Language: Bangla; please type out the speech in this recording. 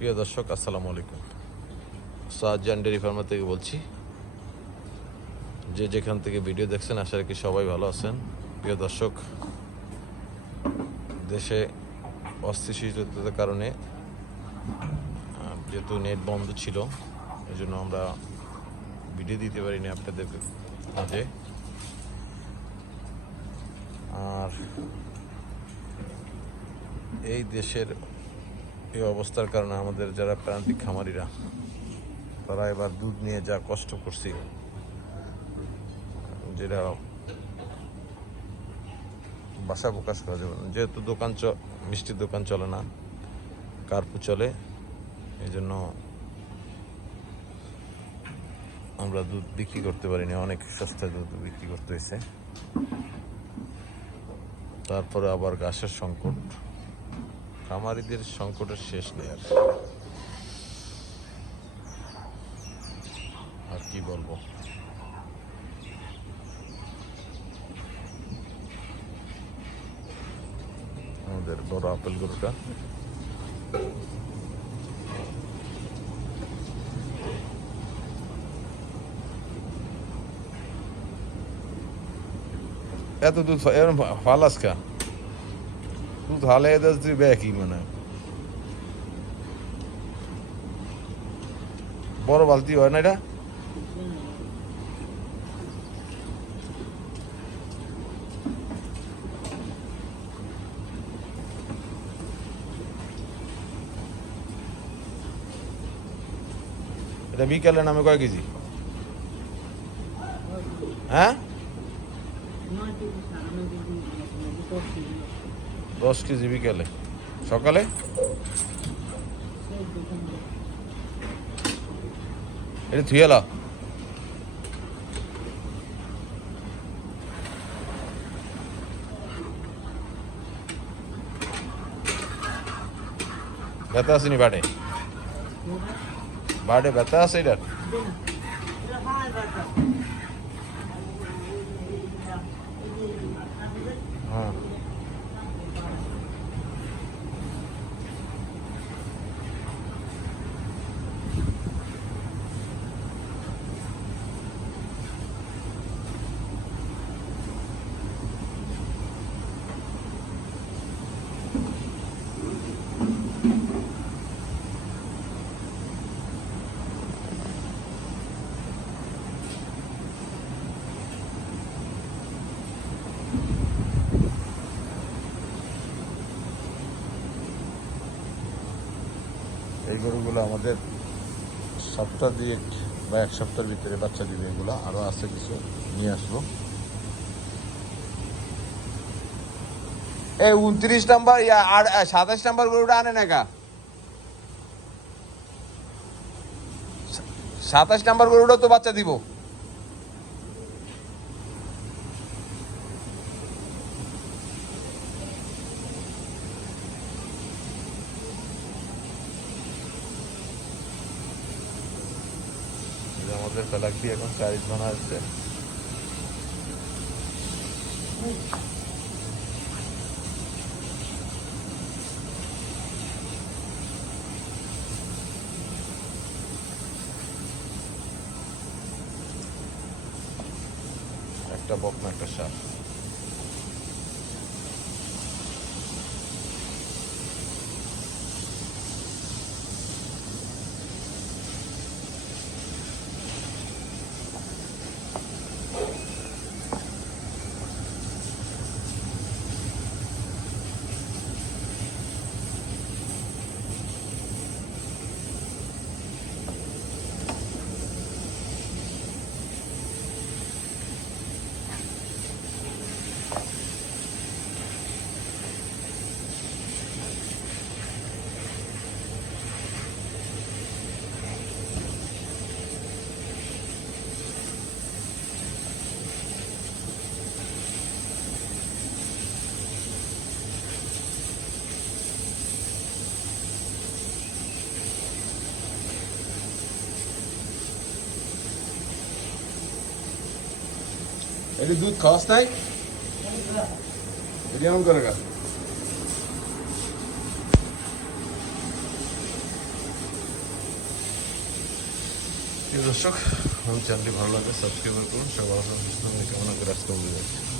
প্রিয় দর্শক, আসসালামু আলাইকুম। শাহজাহান ডেয়ারি ফার্মার থেকে বলছি। যে যেখান থেকে ভিডিও দেখছেন, আশা রাখি সবাই ভালো আছেন। প্রিয় দর্শক, দেশে অস্থিতিশীলতার কারণে যেহেতু নেট বন্ধ ছিল, এই জন্য আমরা ভিডিও দিতে পারিনি আপনাদের মাঝে। আর এই দেশের এই অবস্থার কারণে আমাদের যারা প্রান্তিক খামারিরা, তারা এবার দুধ নিয়ে যা কষ্ট করছি, যেটা ভাষা প্রকাশ করা যাবে না। যেহেতু মিষ্টির দোকান চলে না, কার্পু চলে, এই জন্য আমরা দুধ বিক্রি করতে পারিনি। অনেক সস্তায় দুধ বিক্রি করতে হয়েছে। তারপরে আবার ঘাসের সংকট, খামারিদের সংকটের শেষ নেই। আর কি বলবো, আমাদের বড় আপেল গরুটা এত দুধ এরকম ফালাস খা, দুধ হালে তুই ব্যাকি মানে বড় বালতি হয় না এটা। এটা বিকেলে নামে কয় কেজি? হ্যাঁ, 10 কেজি বিকেলে। সকালে এটা থুয়েলা ব্যথা আসেনি বাটে? বাটে ব্যথা আছে এটার? হ্যাঁ, এই গরুগুলো আমাদের সপ্তাহ দিয়ে বা এক সপ্তাহের ভিতরে বাচ্চা দিবে। এগুলো আরো আছে, কিছু নিয়ে আসবো। এই 29 নাম্বার আর 27 নাম্বার গরুটা আনে না কা? 27 নাম্বার গরুটা তো বাচ্চা দিব। আমাদের পেলাক দিয়ে এখন চারিজ বানা আসছে। একটা বকনা, একটা সার। এটি দুধ খাওয়াস নাই? এটি এমন করে গা প্রিয় দর্শক, আমার চ্যানেলটি ভালো লাগে সাবস্ক্রাইব করুন। সবাই ভালো সুস্থ কামনা করে আজকে বলে যাচ্ছি।